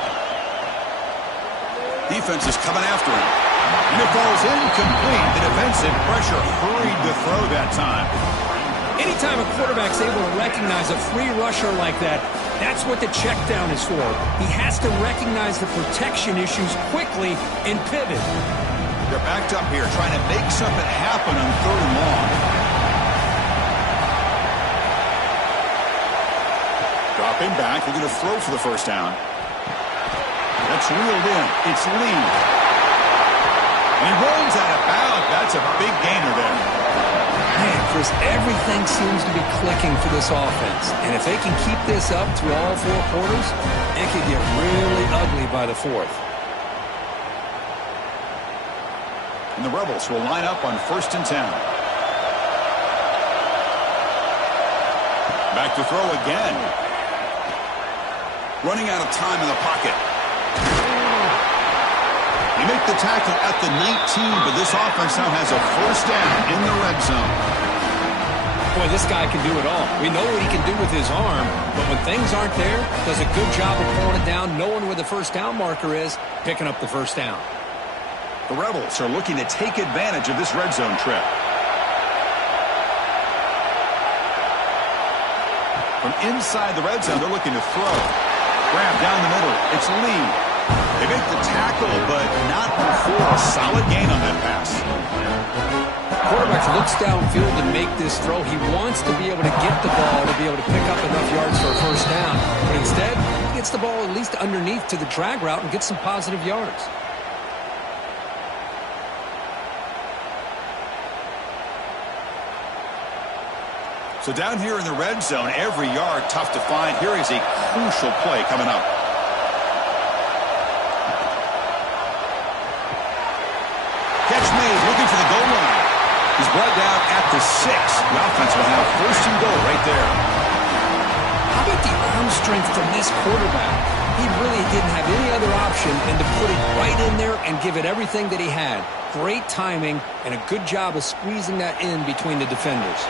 Defense is coming after him. And it falls incomplete. The defensive pressure hurried to throw that time. Anytime a quarterback's able to recognize a free rusher like that, that's what the check down is for. He has to recognize the protection issues quickly and pivot. They're backed up here trying to make something happen on 3rd and long. Dropping back, looking to throw for the first down. That's reeled in. It's Lee. And he runs out of bounds. That's a big gainer there. Man, Chris, everything seems to be clicking for this offense. And if they can keep this up through all 4 quarters, it could get really ugly by the 4th. And the Rebels will line up on 1st and 10. Back to throw again. Running out of time in the pocket. They make the tackle at the 19, but this offense now has a first down in the red zone. Boy, this guy can do it all. We know what he can do with his arm, but when things aren't there, does a good job of pulling it down, knowing where the first down marker is, picking up the first down. The Rebels are looking to take advantage of this red zone trip. From inside the red zone, they're looking to throw. Grab down the middle. It's Lee. They make the tackle, but not before a solid gain on that pass. Quarterback looks downfield to make this throw. He wants to be able to get the ball to be able to pick up enough yards for a first down. But instead, he gets the ball at least underneath to the drag route and gets some positive yards. So down here in the red zone, every yard tough to find. Here is a crucial play coming up. Catch made, looking for the goal line. He's brought down at the 6. The offense will have 1st and goal right there. How about the arm strength from this quarterback? He really didn't have any other option than to put it right in there and give it everything that he had. Great timing and a good job of squeezing that in between the defenders.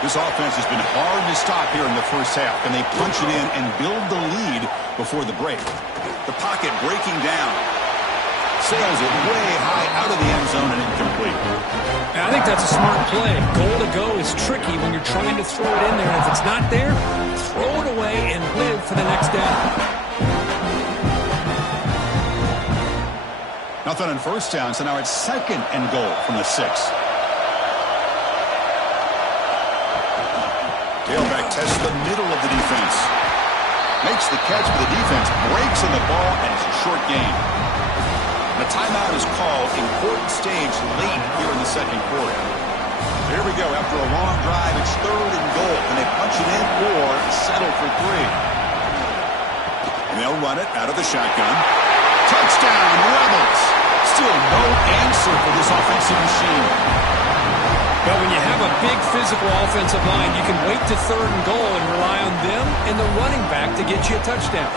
This offense has been hard to stop here in the first half. Can they punch it in and build the lead before the break? The pocket breaking down. Sails it way high out of the end zone and incomplete. I think that's a smart play. Goal to go is tricky when you're trying to throw it in there. If it's not there, throw it away and live for the next down. Nothing on first down, so now it's second and goal from the 6. Tailback tests the middle of the defense. Makes the catch, but the defense breaks in the ball, and it's a short gain. The timeout is called. Important stage late here in the second quarter. Here we go. After a long drive, it's third and goal. Can they punch it in or settle for 3? And they'll run it out of the shotgun. Touchdown, Rebels! Still no answer for this offensive machine. But when you have a big physical offensive line, you can wait to third and goal and rely on them and the running back to get you a touchdown.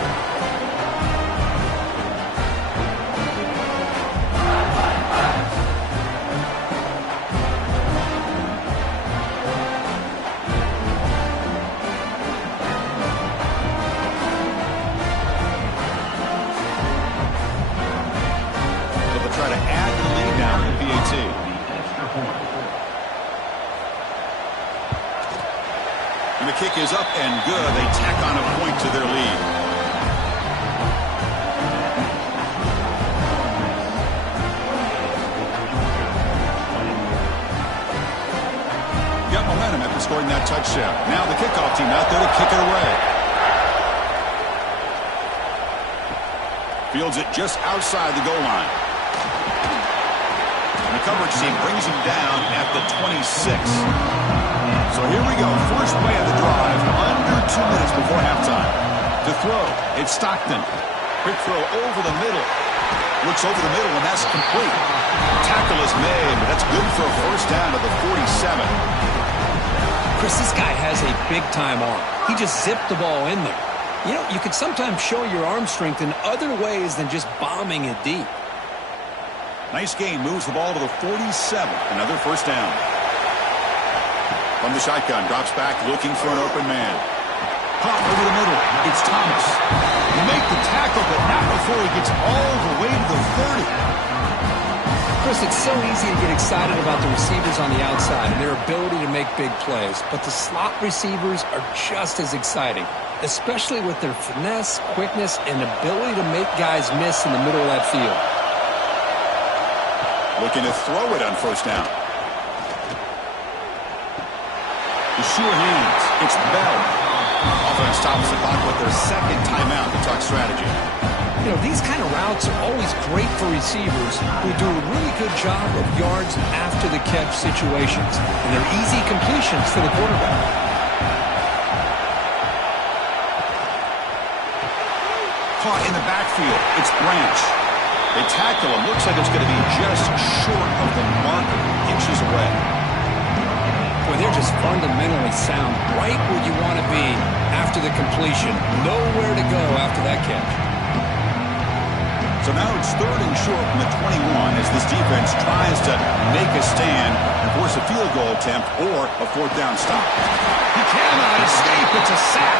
So they'll try to add the lead now to the PAT. And the kick is up and good. They tack on a point to their lead. Got momentum after scoring that touchdown. Now the kickoff team out there to kick it away. Fields it just outside the goal line. And the coverage team brings him down at the 26. So here we go. First play of the drive. Under 2 minutes before halftime. To throw, it's Stockton. Quick throw over the middle. Looks over the middle, and that's complete. Tackle is made, but that's good for a first down to the 47. Chris, this guy has a big-time arm. He just zipped the ball in there. You know, you could sometimes show your arm strength in other ways than just bombing it deep. Nice gain. Moves the ball to the 47. Another first down. From the shotgun, drops back, looking for an open man. Caught over the middle. It's Thomas. You make the tackle, but not before he gets all the way to the 30. Chris, it's so easy to get excited about the receivers on the outside and their ability to make big plays, but the slot receivers are just as exciting, especially with their finesse, quickness, and ability to make guys miss in the middle of that field. Looking to throw it on first down. The sure hands. It's Bell. Offense stops the clock with their second timeout to talk strategy. You know, these kind of routes are always great for receivers who do a really good job of yards after the catch situations. And they're easy completions for the quarterback. Caught in the backfield. It's Branch. They tackle him. Looks like it's going to be just short of the marker. Inches away. Boy, they're just fundamentally sound, right where you want to be after the completion. Nowhere to go after that catch. So now it's third and short from the 21 as this defense tries to make a stand and force a field goal attempt or a fourth down stop. He cannot escape. It's a sack.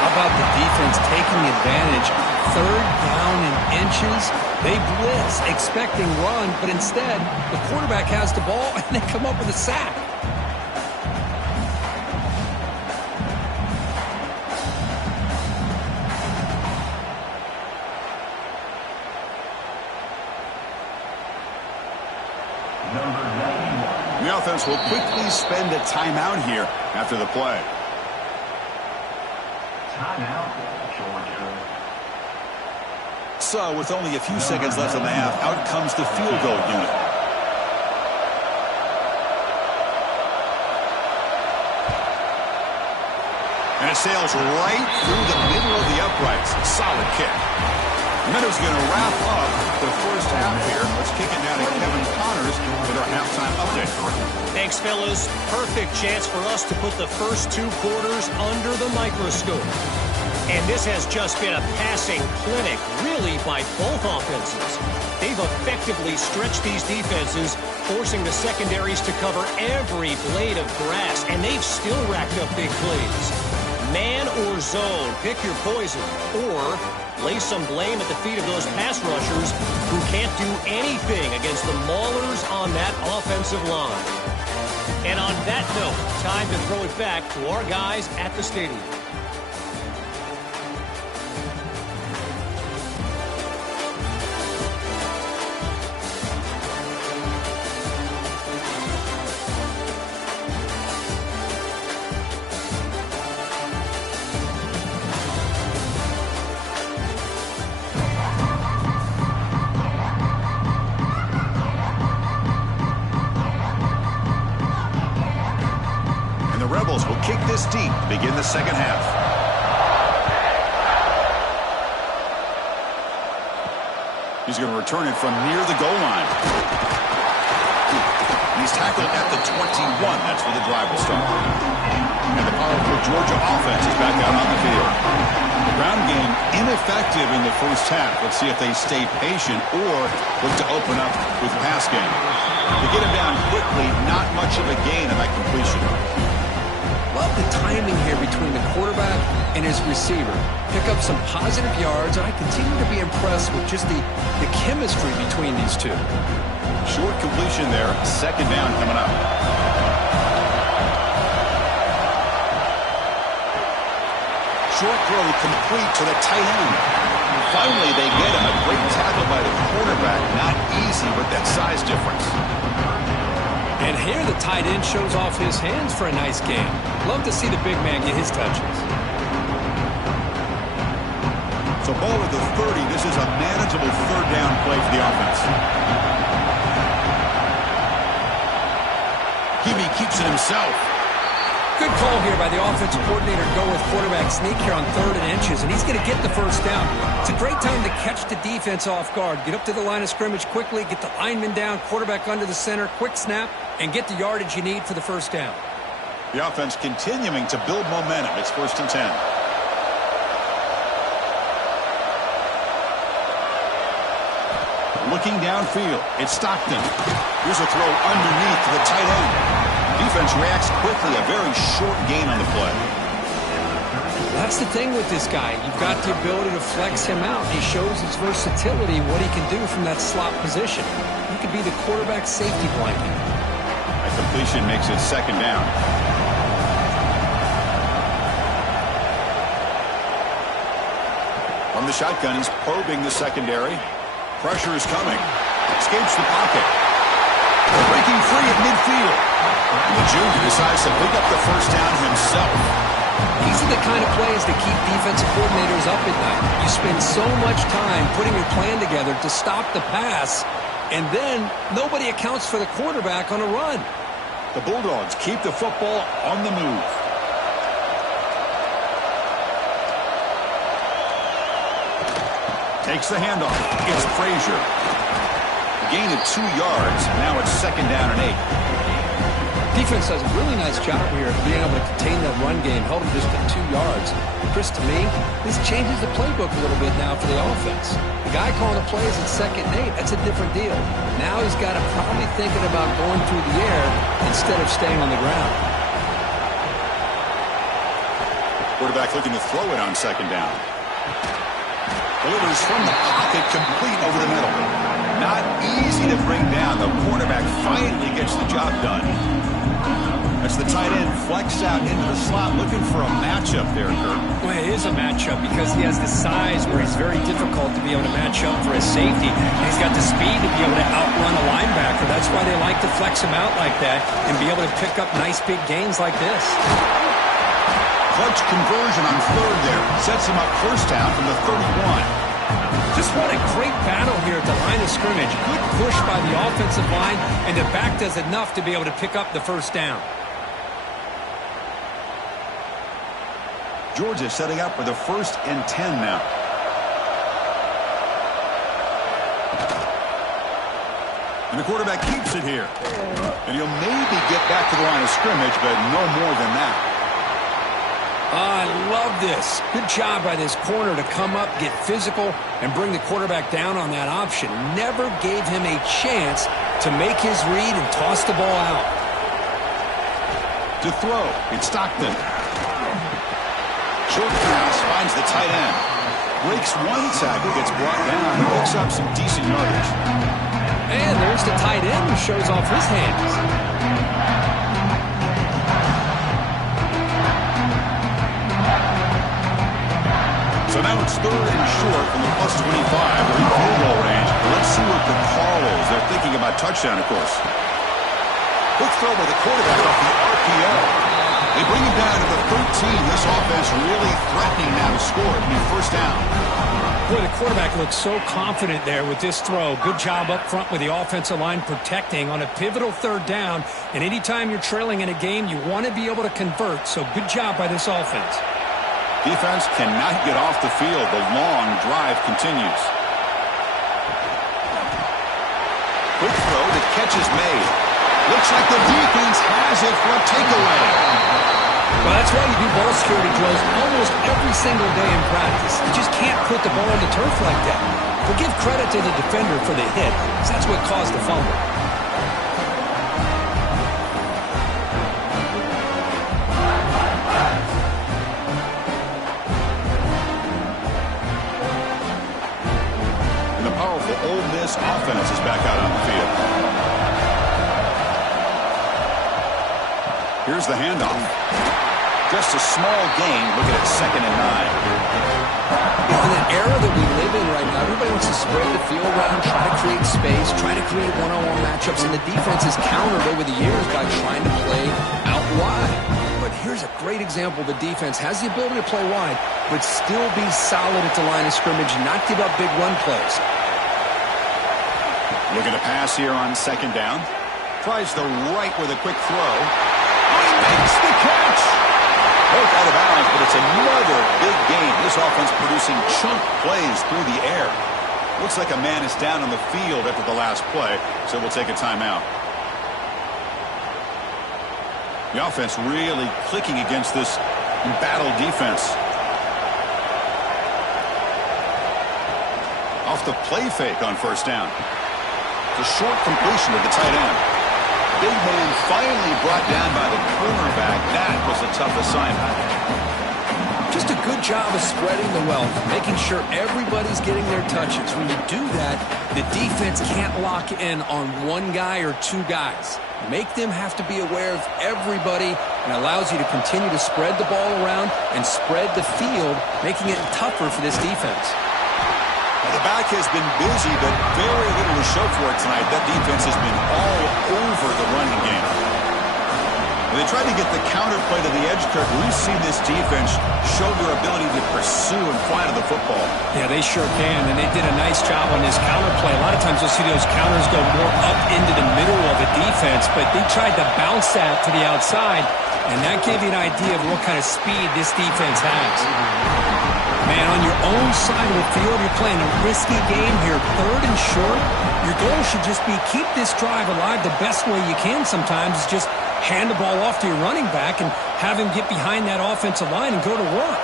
How about the defense taking advantage? Third down in inches. They blitz, expecting run, but instead, the quarterback has the ball and they come up with a sack. The offense will quickly spend a timeout here after the play. Timeout, Georgia. So, with only a few seconds left in the half, out comes the field goal unit. And it sails right through the middle of the uprights. Solid kick. Meadows going to wrap up the first half here. Let's kick it now to Kevin Connors with our halftime update. Thanks, fellas. Perfect chance for us to put the first 2 quarters under the microscope. And this has just been a passing clinic, really, by both offenses. They've effectively stretched these defenses, forcing the secondaries to cover every blade of grass, and they've still racked up big plays. Man or zone, pick your poison, or lay some blame at the feet of those pass rushers who can't do anything against the maulers on that offensive line. And on that note, time to throw it back to our guys at the stadium. Rebels will kick this deep to begin the second half. He's going to return it from near the goal line. He's tackled at the 21. That's where the drive will start. And the powerful Georgia offense is back out on the field. The ground game ineffective in the first half. Let's see if they stay patient or look to open up with pass game. To get him down quickly, not much of a gain on that completion. Love the timing here between the quarterback and his receiver. Pick up some positive yards, and I continue to be impressed with just the chemistry between these two. Short completion there. Second down coming up. Short throw complete to the tight end. Finally, they get him. A great tackle by the quarterback. Not easy with that size difference. And here the tight end shows off his hands for a nice game. Love to see the big man get his touches. So ball at the 30. This is a manageable third down play for the offense. Hebe keeps it himself. Good call here by the offensive coordinator to go with quarterback sneak here on 3rd and inches, and he's going to get the first down. It's a great time to catch the defense off guard. Get up to the line of scrimmage quickly, get the lineman down, quarterback under the center, quick snap, and get the yardage you need for the first down. The offense continuing to build momentum. It's 1st and 10. Looking downfield, it's Stockton. Here's a throw underneath to the tight end. Defense reacts quickly. A very short gain on the play. That's the thing with this guy. You've got the ability to flex him out. He shows his versatility, what he can do from that slot position. He could be the quarterback safety blanket. That completion makes it second down. From the shotgun, he's probing the secondary. Pressure is coming. Escapes the pocket. Breaking free at midfield. And the junior decides to pick up the first down himself. These are the kind of plays that keep defensive coordinators up at night. You spend so much time putting your plan together to stop the pass, and then nobody accounts for the quarterback on a run. The Bulldogs keep the football on the move. Takes the handoff. It's Frazier. A gain of 2 yards. Now it's second down and 8. Defense does a really nice job here of being able to contain that run game, held him just at 2 yards. Chris, to me, this changes the playbook a little bit now for the offense. The guy calling the plays at 2nd and 8, that's a different deal. Now he's got to probably thinking about going through the air instead of staying on the ground. Quarterback looking to throw it on second down. Delivers from the pocket, complete over the middle. Not easy to bring down. The quarterback finally gets the job done. That's the tight end flex out into the slot, looking for a matchup there, Kurt. Well, it is a matchup because he has the size where it's very difficult to be able to match up for his safety. And he's got the speed to be able to outrun a linebacker. That's why they like to flex him out like that and be able to pick up nice big gains like this. Clutch conversion on 3rd there. Sets him up first down from the 31. Just what a great battle here at the line of scrimmage. Good push by the offensive line, and the back does enough to be able to pick up the first down. Georgia setting up for the 1st and 10 now. And the quarterback keeps it here. And he'll maybe get back to the line of scrimmage, but no more than that. I love this. Good job by this corner to come up, get physical, and bring the quarterback down on that option. Never gave him a chance to make his read and toss the ball out. To throw, it's Stockton. Short pass finds the tight end. Breaks one tackle, gets brought down, and picks up some decent yardage. And there's the tight end who shows off his hands. So now it's 3rd and short from the +25. They're in field goal range. Let's see what the call is. They're thinking about touchdown, of course. Quick throw by the quarterback off the RPO. They bring him down to the 13. This offense really threatening now to score. It'll be first down. Boy, the quarterback looks so confident there with this throw. Good job up front with the offensive line protecting on a pivotal 3rd down. And anytime you're trailing in a game, you want to be able to convert. So good job by this offense. Defense cannot get off the field. The long drive continues. Quick throw. The catch is made. Looks like the defense has it for a takeaway. Well, that's why you do ball security drills almost every single day in practice. You just can't put the ball on the turf like that. But give credit to the defender for the hit, because that's what caused the fumble. And the powerful Ole Miss offense is back out on the field. Here's the handoff. Just a small gain. Looking at 2nd and 9. In the era that we live in right now, everybody wants to spread the field around, try to create space, try to create one-on-one matchups, and the defense has countered over the years by trying to play out wide. But here's a great example. The defense has the ability to play wide, but still be solid at the line of scrimmage, not give up big run plays. Looking to pass here on 2nd down. Tries the right with a quick throw. He makes the catch. Both out of bounds, but it's another big game. This offense producing chunk plays through the air. Looks like a man is down on the field after the last play, so we'll take a timeout. The offense really clicking against this embattled defense. Off the play fake on 1st down. The short completion of the tight end. Big man finally brought down by the cornerback. That was a tough assignment. Just a good job of spreading the wealth, making sure everybody's getting their touches. When you do that, the defense can't lock in on one guy or 2 guys. Make them have to be aware of everybody, and allows you to continue to spread the ball around and spread the field, making it tougher for this defense. Well, the back has been busy, but very little to show for it tonight. That defense has been all over the running game. When they tried to get the counterplay to the edge, Kirk, we've seen this defense show their ability to pursue and fly to the football. Yeah, they sure can, and they did a nice job on this counterplay. A lot of times you'll see those counters go more up into the middle of the defense, but they tried to bounce that to the outside, and that gave you an idea of what kind of speed this defense has. Man, on your own side of the field, you're playing a risky game here, 3rd and short. Your goal should just be keep this drive alive the best way you can sometimes is just hand the ball off to your running back and have him get behind that offensive line and go to work.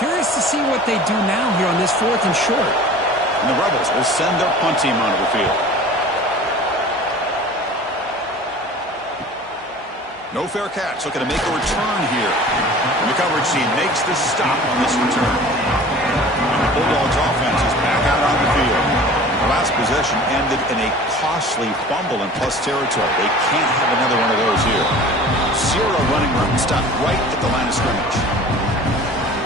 Curious to see what they do now here on this 4th and short. And the Rebels will send their punt team onto the field. No fair catch. Looking to make a return here. And the coverage team makes the stop on this return. And the Bulldogs offense is back out on the field. The last possession ended in a costly fumble in plus territory. They can't have another one of those here. 0 running room. Stopped right at the line of scrimmage.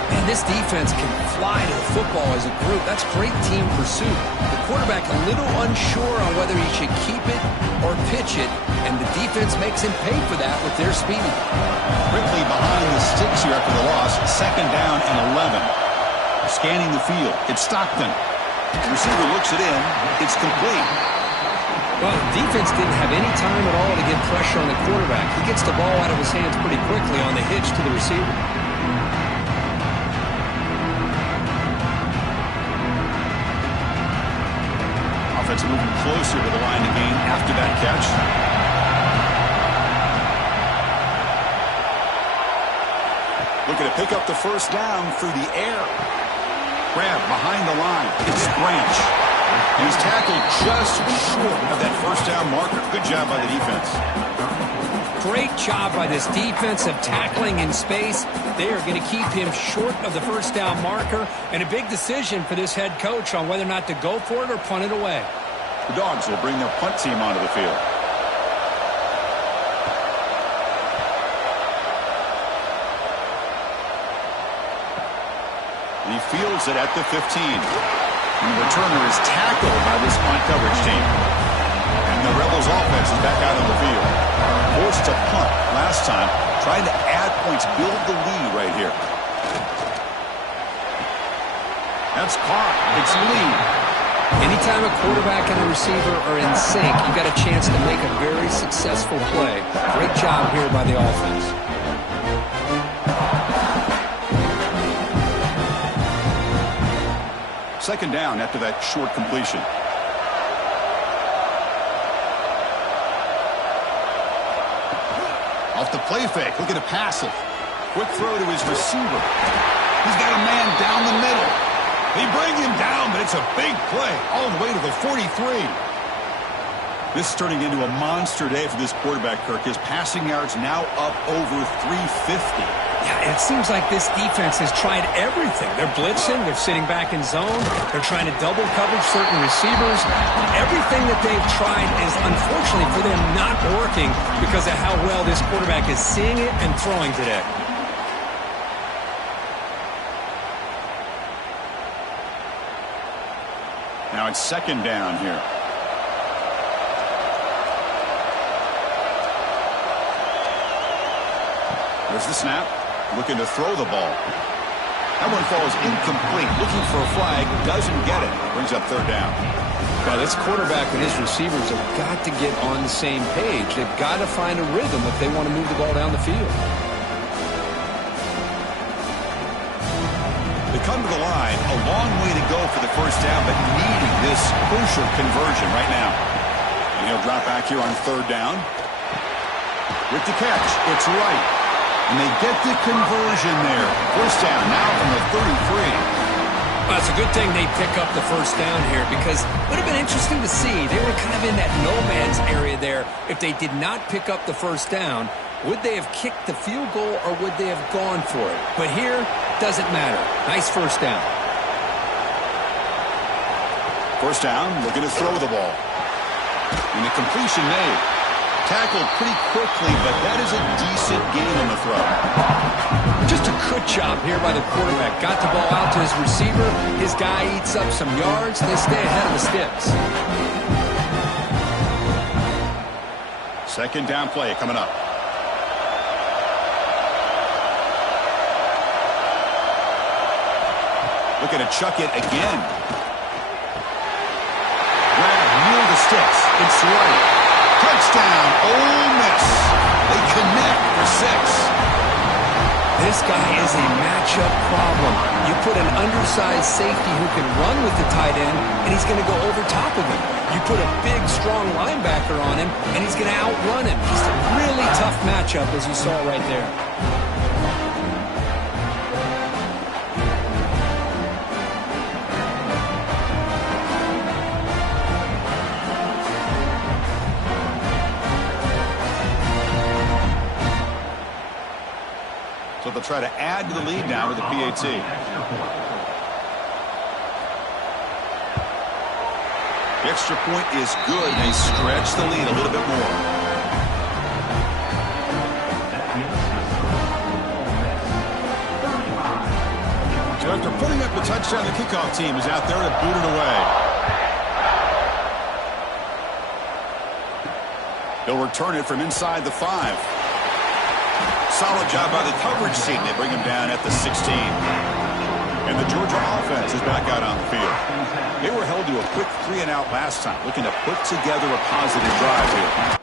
Man, this defense can fly to the football as a group. That's great team pursuit. The quarterback a little unsure on whether he should keep it or pitch it, and the defense makes him pay for that with their speed. Quickly behind the sticks here after the loss. 2nd down and 11. Scanning the field. It's Stockton. The receiver looks it in. It's complete. Well, the defense didn't have any time at all to get pressure on the quarterback. He gets the ball out of his hands pretty quickly on the hitch to the receiver. Offense moving closer to the line of gain after that catch. looking to pick up the first down through the air. Grab behind the line. It's Branch. And he's tackled just short of that first down marker. Good job by the defense. Great job by this defense of tackling in space. They are going to keep him short of the first down marker. And a big decision for this head coach on whether or not to go for it or punt it away. The Dogs will bring their punt team onto the field. And he fields it at the 15. And the returner is tackled by this punt coverage team. And the Rebels offense is back out on the field. Forced to punt last time. Trying to add points, build the lead right here. That's caught. It's Lee. Anytime a quarterback and a receiver are in sync, you got a chance to make a very successful play. Great job here by the offense. Second down after that short completion. Off the play fake, looking to pass it. Quick throw to his receiver. He's got a man down the middle. They bring him down, but it's a big play all the way to the 43. This is turning into a monster day for this quarterback, Kirk. His passing yards now up over 350. Yeah, it seems like this defense has tried everything. They're blitzing. They're sitting back in zone. They're trying to double coverage certain receivers. Everything that they've tried is, unfortunately for them, not working because of how well this quarterback is seeing it and throwing today. Now it's second down here. There's the snap. Looking to throw the ball. That one falls incomplete. Looking for a flag. Doesn't get it. Brings up third down. Well, this quarterback and his receivers have got to get on the same page. They've got to find a rhythm if they want to move the ball down the field. They come to the line. A long way to go for the first down, but needing this crucial conversion right now. And he'll drop back here on third down. With the catch. It's right. And they get the conversion there. First down now from the 33. Well, it's a good thing they pick up the first down here because it would have been interesting to see. They were kind of in that no-man's area there. If they did not pick up the first down, would they have kicked the field goal or would they have gone for it? But here, doesn't matter. Nice first down. First down, looking to throw the ball. And the completion made. Tackled pretty quickly, but that is a decent gain on the throw. Just a good job here by the quarterback. Got the ball out to his receiver. His guy eats up some yards. They stay ahead of the sticks. Second down play coming up. Looking to chuck it again. Grab near the sticks. It's right. Touchdown, Ole Miss. They connect for 6. This guy is a matchup problem. You put an undersized safety who can run with the tight end, and he's going to go over top of him. You put a big, strong linebacker on him, and he's going to outrun him. Just a really tough matchup, as you saw right there. So they'll try to add to the lead now with the PAT. The extra point is good. They stretch the lead a little bit more. So after putting up the touchdown, the kickoff team is out there to boot it away. They'll return it from inside the 5. Solid job by the coverage team. They bring him down at the 16. And the Georgia offense is back out on the field. They were held to a quick 3-and-out last time, looking to put together a positive drive here.